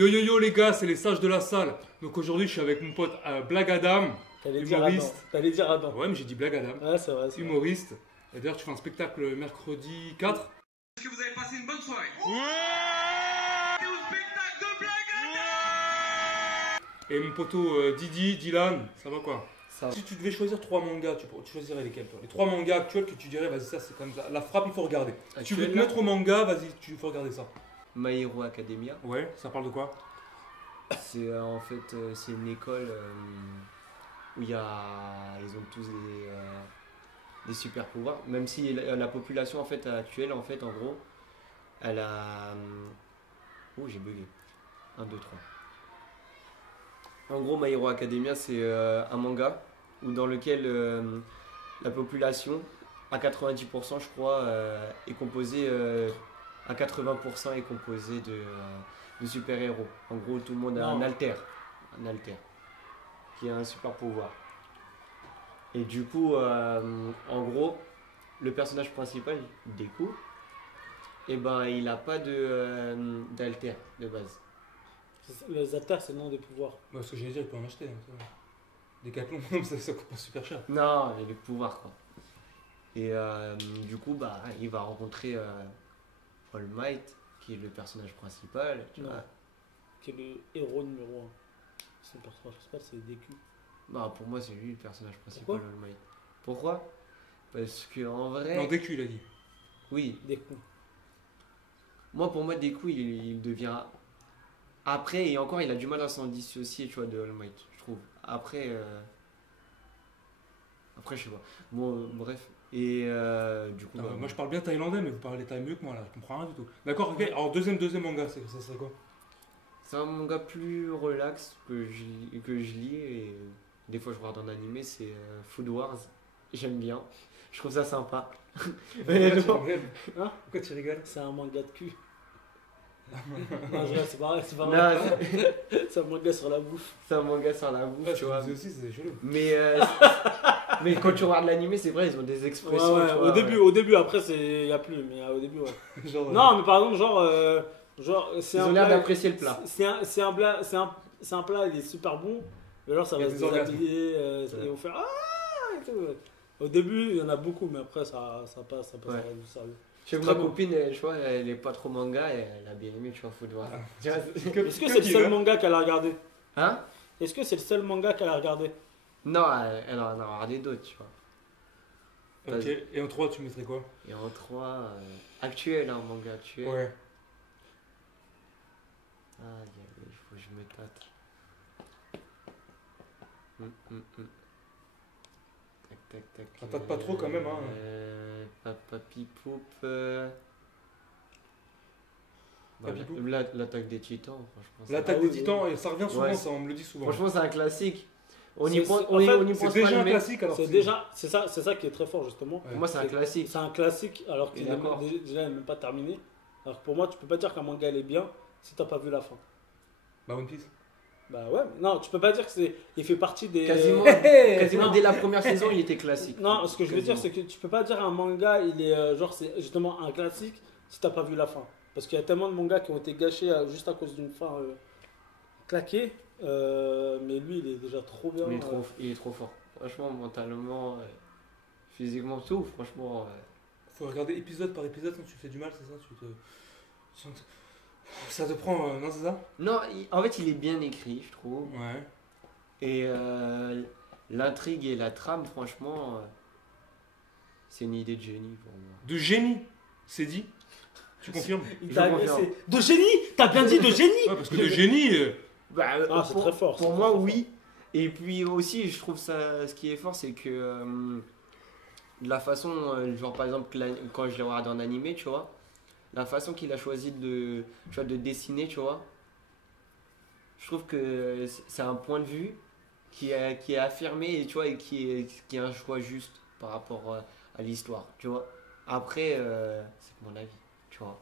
Yo yo yo les gars, c'est les sages de la salle. Donc aujourd'hui je suis avec mon pote Blague Adam, T'allais dire Adam. humoriste. T'allais dire Adam. Ouais mais j'ai dit Blague Adam, Ouais, c'est vrai. C'est vrai. humoriste. Et d'ailleurs tu fais un spectacle mercredi 4. Est-ce que vous avez passé une bonne soirée? Ouais. Au spectacle de Blague. Et mon poteau Didi, Dylan, ça va quoi? Ça. Si tu devais choisir 3 mangas, tu choisirais lesquels toi? Les 3 mangas actuels que tu dirais, vas-y ça c'est comme ça. La frappe il faut regarder. Tu veux te mettre au manga, vas-y tu faut regarder ça. My Hero Academia. Ouais, ça parle de quoi? C'est c'est une école où ils ont tous des super pouvoirs. Même si la population en fait actuelle en fait en gros, elle a oh j'ai bugué. 1, 2, 3. En gros, My Hero Academia c'est un manga dans lequel la population à 90% je crois est composée à 80% est composée de super-héros. En gros, tout le monde a un alter, qui a un super pouvoir. Et du coup, en gros, le personnage principal, Deku, et ben il a pas d'alter de base. Les attaques, c'est le nom des pouvoirs. Bah, ce que j'allais dire, il peut en acheter. Hein, ça. Décathlon, ça coûte pas super cher. Non, il a des pouvoirs quoi. Et du coup, bah, il va rencontrer All Might, qui est le personnage principal. Tu Non. vois. Qui est le héros numéro 1. C'est le personnage principal, c'est Deku. Bah, pour moi, c'est lui le personnage principal, Pourquoi All Might. Pourquoi? Parce que en vrai. Non, Deku il a dit. Oui, Deku. moi pour moi, Deku, il devient. Après, et encore, il a du mal à s'en dissocier, tu vois, de All Might, je trouve. Après, je sais pas. Bon, bref. Et du coup, Putain, bah, moi je parle bien thaïlandais, mais vous parlez thaï mieux que moi là, je comprends rien du tout. D'accord, ok. Alors deuxième manga, ça serait quoi? c'est un manga plus relax que je lis et des fois je regarde un animé, c'est Food Wars. J'aime bien. Je trouve ça sympa. Mais Pourquoi tu non. rigoles? Hein? Pourquoi tu rigoles? C'est un manga de cul. Non, c'est pas vrai, c'est pas Non, vrai. C'est un manga sur la bouffe. c'est un manga sur la bouffe, Ouais, tu vois. aussi, c'est chelou. Mais, mais quand tu regardes l'animé, c'est vrai, ils ont des Ouais, expressions. ouais, tu vois, au début, après, il n'y a plus, mais au début, ouais. Genre, Non, mais par exemple, genre c'est Ils un ont l'air plat. d'apprécier le plat. C'est un plat, c'est un plat, il est super bon. Mais alors, ça Il y a va se des orgasmes. déshabiller, Ouais. et on fait ah et tout. Ouais. Au début, il y en a beaucoup, mais après, ça passe Ouais. à du sérieux. Je sais que Très ma bon. copine, elle, je vois, elle est pas trop manga et elle a bien aimé, tu vois, Food Wars. Ah. Tu vois, Est-ce que c'est le seul manga qu'elle a regardé? Hein? Est-ce que c'est le seul manga qu'elle a regardé? Non, elle en a regardé d'autres, tu vois. Ok, et en 3 tu mettrais quoi? Et en 3, actuel, hein, manga actuel. Ouais. Ah, il faut que je me tâte. Tac, tac, tac. Ah, tâte pas trop, quand même, hein. Papi Poup. Papi Poup. L'attaque des titans, franchement. L'attaque Ah des oui, titans, et ça revient souvent, Ouais. ça, on me le dit souvent. Franchement, c'est un classique. On C'est- y pense, c'est- on en y- fait, on y c'est pense déjà pas, un mais classique alors. C'est ça qui est très fort justement. Ouais. pour moi, c'est un classique. C'est un classique alors qu'il Et d'accord. déjà il n'est même pas terminé. Alors que pour moi, tu peux pas dire qu'un manga il est bien si t'as pas vu la fin. Bah, One Piece. Bah ouais, mais non, tu peux pas dire que il fait partie des. Quasiment Non. dès la première saison, il était classique. Non, ce que je veux dire, Quasiment. c'est que tu peux pas dire un manga, il est genre, c'est justement un classique si t'as pas vu la fin. Parce qu'il y a tellement de mangas qui ont été gâchés juste à cause d'une fin claquée. Mais lui, il est déjà trop bien. Il est trop fort. Franchement, mentalement, physiquement, tout. Franchement, Faut regarder épisode par épisode, sinon tu fais du mal, c'est ça? Ça te prend. Non, c'est ça? non, en fait, il est bien écrit, je trouve. Ouais. Et l'intrigue et la trame, franchement, c'est une idée de génie pour moi. De génie, c'est dit? Tu confirmes? Il Je t'a confirme. agressé. De génie. T'as bien dit de génie. Ouais, parce que de génie. Bah, Ah, c'est très fort. Pour c'est moi, très oui. Et puis aussi, je trouve ça, ce qui est fort, c'est que de la façon, genre par exemple, quand je l'ai regardé en animé, tu vois, la façon qu'il a choisi tu vois, de dessiner, tu vois, je trouve que c'est un point de vue qui est affirmé et, tu vois, et qui est un choix juste par rapport à l'histoire, tu vois. Après, c'est mon avis, tu vois.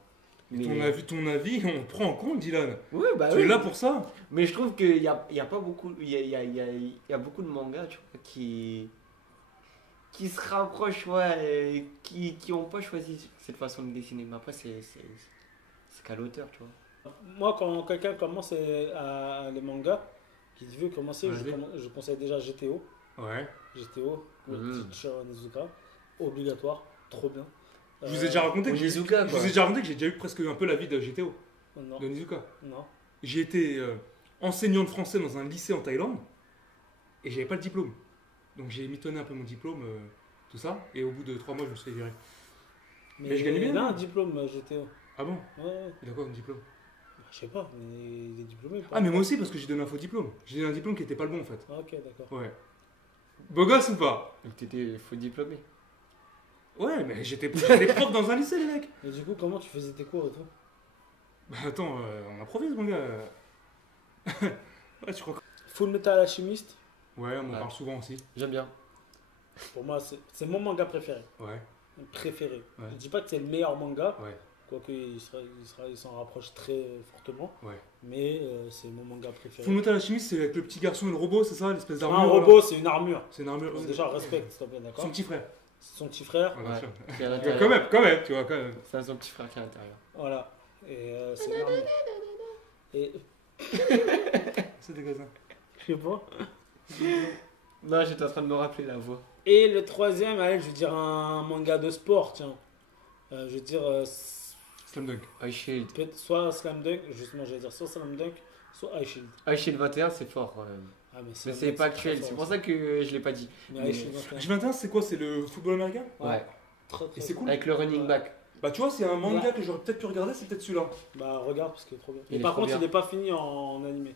Ton avis, on le prend en compte, Dylan. Oui, bah Tu oui. es là pour ça. Mais je trouve qu'il y a pas beaucoup, il y a beaucoup de mangas, tu vois, qui se rapprochent, ouais, et qui ont pas choisi cette façon de dessiner. Mais après, c'est qu'à l'auteur, tu vois. Moi, quand quelqu'un commence les mangas, qui veut commencer, Vas-y. je conseille déjà GTO. Ouais. GTO, Mhm. Teacher Onizuka. Obligatoire, trop bien. Je vous ai déjà raconté que Onizuka, je quoi. vous ai déjà raconté que j'ai déjà eu presque un peu la vie de GTO, Non, de Onizuka. non. J'ai été enseignant de français dans un lycée en Thaïlande et j'avais pas le diplôme. Donc j'ai mitonné un peu mon diplôme, tout ça, et au bout de 3 mois, je me suis fait virer. Mais je gagnais bien, Il a non un diplôme GTO. Ah bon? Ouais, ouais. Il a quoi comme diplôme? Je sais pas, mais il est diplômé. Ah, mais moi aussi, parce que j'ai donné un faux diplôme. J'ai donné un diplôme qui était pas le bon en fait. Ah, ok, d'accord. Ouais. Beau gosse ou pas? Donc t'étais faux diplômé. Ouais, mais j'étais prof dans un lycée, les mecs. Et du coup, comment tu faisais tes cours et tout? Bah attends, on improvise, mon gars. Ouais, tu crois que... Full Metal Alchemist, Ouais, on en Ouais. parle souvent aussi. J'aime bien. pour moi, c'est mon manga préféré. Ouais, Préféré. Ouais. Je dis pas que c'est le meilleur manga, ouais. quoique il s'en rapproche très fortement, Ouais. mais c'est mon manga préféré. Full Metal Alchemist, c'est avec le petit garçon et le robot, c'est ça? L'espèce d'armure. Un là robot, c'est une armure. C'est une armure. Déjà, respecte, s'il te plaît, d'accord? Son petit frère. C'est son petit frère. Ouais, bien Ouais. sûr. Qui est à Ouais, l'intérieur. quand même, tu vois, quand même. C'est son petit frère qui est à l'intérieur. Voilà. Et c'est une armure. Et C'est dégueulasse. je sais pas. Non, j'étais en train de me rappeler la voix. Et le troisième, allez, je veux dire un manga de sport, tiens. Je veux dire, Slam Dunk. Ice Shield. peut-être soit Slam Dunk, justement, j'allais dire soit Slam Dunk, soit Ice Shield. Ice Shield 21, c'est fort quand même. Ah, mais Mais c'est pas actuel, c'est pour ça que je l'ai pas dit. Mais Ice Shield, enfin, H21, c'est quoi? C'est le football américain? Ouais. très, très Et c'est bien. cool. Avec le running Ouais. back. Bah, tu vois, c'est un manga Ouais. que j'aurais peut-être pu regarder, c'est peut-être celui-là. Bah, regarde parce qu'il est trop bien. Il Mais est par trop contre, bien. il n'est pas fini en animé.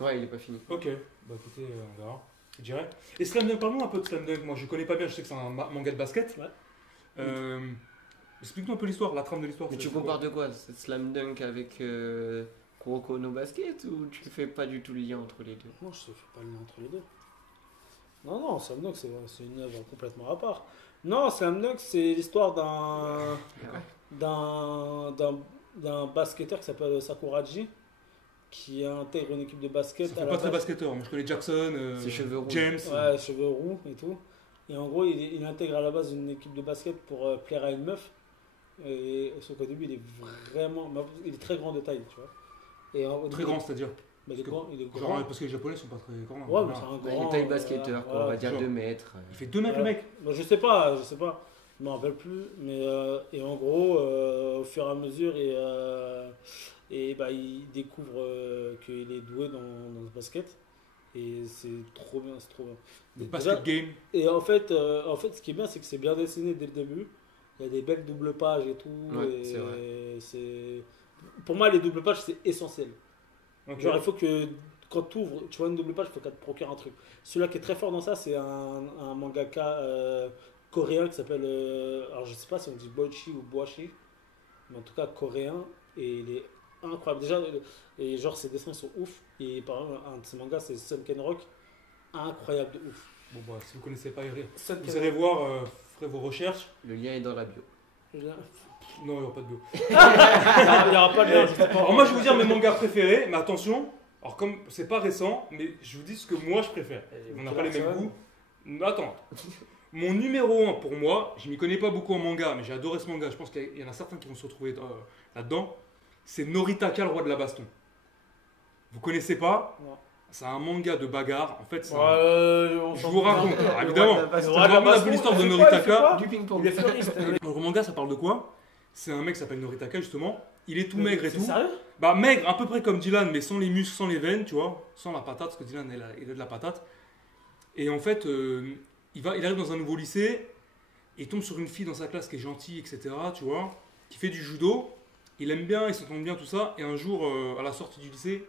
Ouais, il est pas fini. Ok, bah écoutez, on verra. Je dirais. Et Slam Dunk, parle-moi un peu de Slam Dunk. Moi, je connais pas bien, je sais que c'est un manga de basket. Ouais. Explique-nous un peu l'histoire, la trame de l'histoire. Mais tu c'est quoi? compares de quoi? C'est Slam Dunk avec Kuroko no Basket ou tu fais pas du tout le lien entre les deux? Non, je ne fais pas le lien entre les deux. Non, Slam Dunk, c'est une œuvre complètement à part. Non, Slam Dunk, c'est l'histoire d'un basketteur qui s'appelle Sakuraji, qui intègre une équipe de basket. Ça à fait la pas très base. basketteur. Moi, je connais Jackson, Ses cheveux roux. James. Ouais, cheveux roux et tout. Et en gros, il intègre à la base une équipe de basket pour plaire à une meuf. Et sauf qu'au début, il est très grand de taille, tu vois. Et au Très début, grand, c'est-à-dire. il est grand. Il est Genre, grand. parce que les Japonais sont pas très grands. Ouais, Voilà. mais c'est un Ouais, grand. il est taille basketteur, quoi, on va dire genre. 2 mètres. Il fait 2 mètres, le Ouais. mec. Bah, je sais pas. Je m'en rappelle plus. Mais et en gros, au fur et à mesure, il découvre qu'il est doué dans le basket. Et c'est trop bien, c'est trop bien. Le Déjà- basket game. Et en fait, ce qui est bien, c'est que c'est bien dessiné dès le début. Il y a des belles doubles pages et tout. Ouais, et c'est vrai. Pour moi, les doubles pages, c'est essentiel. Ok. Genre, il faut que quand tu ouvres, tu vois une double page, il faut qu'elle te procure un truc. Celui-là qui est très fort dans ça, c'est un mangaka coréen qui s'appelle. Alors, je sais pas si on dit Boichi ou Boichi, mais en tout cas coréen. Et il est incroyable. Déjà, et genre, ses dessins sont ouf. Et par exemple, un de ses mangas, c'est Sunken Rock. Incroyable de ouf. Bon, bah, si vous connaissez pas, vous Sunken irez voir, ferez vos recherches. Le lien est dans la bio. Rock. Non, il n'y aura pas de bio. Il n'y aura pas de lien, je sais pas. Alors, moi, je vais vous dire mes mangas préférés, mais attention. Alors, comme c'est pas récent, mais je vous dis ce que moi je préfère. On n'a pas les mêmes goûts. Attends. Mon numéro 1 pour moi, je m'y connais pas beaucoup en manga, mais j'ai adoré ce manga. Je pense qu'il y en a certains qui vont se retrouver là-dedans. C'est Noritaka, le roi de la baston. Vous connaissez pas? Non. C'est un manga de bagarre. En fait, c'est Je je vous raconte, alors, évidemment. Le roi de la Je baston. vous raconte un peu l'histoire de Noritaka. Du ping-pong. Il est fleuriste. Le manga, ça parle de quoi? C'est un mec qui s'appelle Noritaka, justement. Il est tout maigre et C'est tout. sérieux? Bah, maigre, à peu près comme Dylan, mais sans les muscles, sans les veines, tu vois. Sans la patate, parce que Dylan, il a de la patate. Et en fait, il arrive dans un nouveau lycée et il tombe sur une fille dans sa classe qui est gentille, etc., tu vois, qui fait du judo. Il aime bien, il s'entend bien, tout ça. Et un jour, à la sortie du lycée,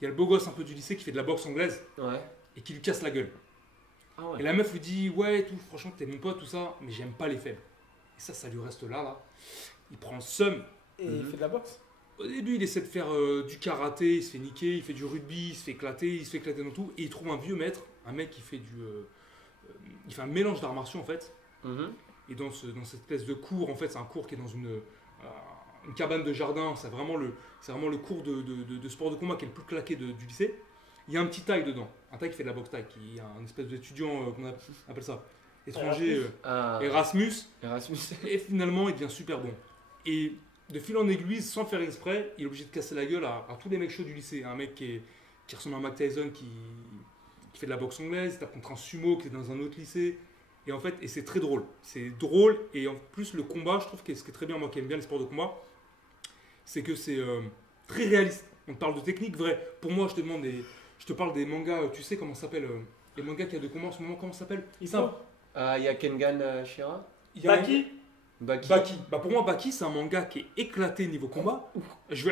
il y a le beau gosse un peu du lycée qui fait de la boxe anglaise Ouais. et qui lui casse la gueule. Ah Et ouais. la meuf lui dit, ouais, tout, franchement, t'es mon pote, tout ça, mais j'aime pas les faibles. Et ça lui reste là. Il prend le seum. Et il fait de la boxe? Au début, il essaie de faire du karaté, il se fait niquer, il fait du rugby, il se fait éclater dans tout. Et il trouve un vieux maître, un mec qui fait il fait un mélange d'arts martiaux en fait. Mhm. Et dans cette espèce de cours, en fait, c'est un cours qui est dans une cabane de jardin. C'est vraiment le cours de sport de combat qui est le plus claqué du lycée. Il y a un petit taille dedans, un taille qui fait de la boxe taille, qui est un espèce d'étudiant qu'on appelle ça étranger, Ah, Erasmus. Erasmus. Et finalement, il devient super bon. Et de fil en aiguille, sans faire exprès, il est obligé de casser la gueule à tous les mecs chauds du lycée. Un mec qui ressemble à Mike Tyson, qui fait de la boxe anglaise, il tape contre un sumo qui est dans un autre lycée. Et en fait, et c'est très drôle. C'est drôle, et en plus, le combat, je trouve que ce qui est très bien, moi qui aime bien les sports de combat, c'est que c'est très réaliste. On te parle de technique vraie. Pour moi, je te parle des mangas, tu sais comment ça s'appelle les mangas qu'il y a de combat en ce moment, comment ça s'appelle? Il Ça, Il y a Kengan Shira. il y a- Baki. Baki. Baki. Bah pour moi, Baki, c'est un manga qui est éclaté niveau combat. Je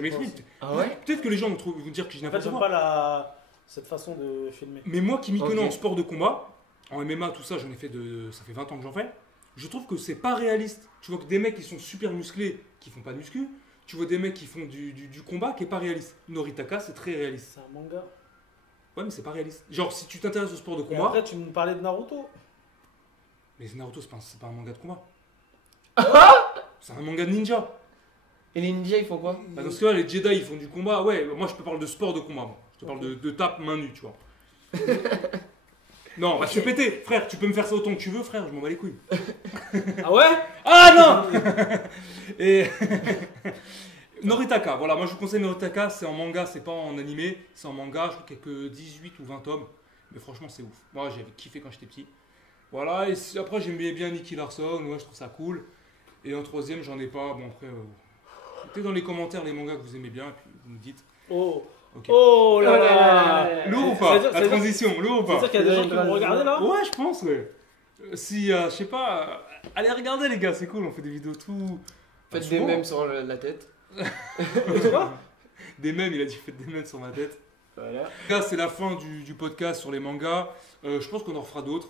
m'explique. Ah ouais. Peut-être que les gens vont dire que je n'ai En fait, pas j'aime pas cette façon de filmer. Mais moi qui m'y connais Ok. en sport de combat, en MMA, tout ça, ça fait 20 ans que j'en fais. Je trouve que c'est pas réaliste. Tu vois que des mecs qui sont super musclés, qui font pas de muscu. Tu vois des mecs qui font du combat qui est pas réaliste. Noritaka, c'est très réaliste. C'est un manga. Ouais, mais c'est pas réaliste. Genre, si tu t'intéresses au sport de Et combat, après, tu me parlais de Naruto. mais Naruto, c'est pas un manga de combat. C'est un manga de ninja. Et les ninjas, ils font quoi? Bah, dans ce cas-là, les Jedi, ils font du combat. Ouais, moi, je te parle de sport de combat. Moi. Je te parle de tape main nue, tu vois. Non, bah, je suis pété. Frère, tu peux me faire ça autant que tu veux, frère, je m'en bats les couilles. Ah ouais? Ah non. Et Noritaka, voilà, moi je vous conseille Noritaka, c'est en manga, c'est pas en animé, c'est en manga, je crois qu'il y a que 18 ou 20 tomes, mais franchement c'est ouf. Moi j'avais kiffé quand j'étais petit. Voilà, et après j'aimais bien Nicky Larson, ouais, je trouve ça cool. Et en troisième, j'en ai pas, bon après, mettez dans les commentaires les mangas que vous aimez bien, et puis vous me dites. Oh. Ok. Oh là là. Lourd ou pas? C'est-à-dire- La transition, lourd ou pas? C'est-à-dire qu'il y a des gens qui vont regarder là? Ouais, je pense, ouais. Si, je sais pas, allez regarder les gars, c'est cool, on fait des vidéos tout. Faites Bah, des souvent. mèmes sur la tête. Tu vois? Des mèmes, il a dit faites des mèmes sur ma tête. Voilà. Là, c'est la fin du podcast sur les mangas. Je pense qu'on en refera d'autres.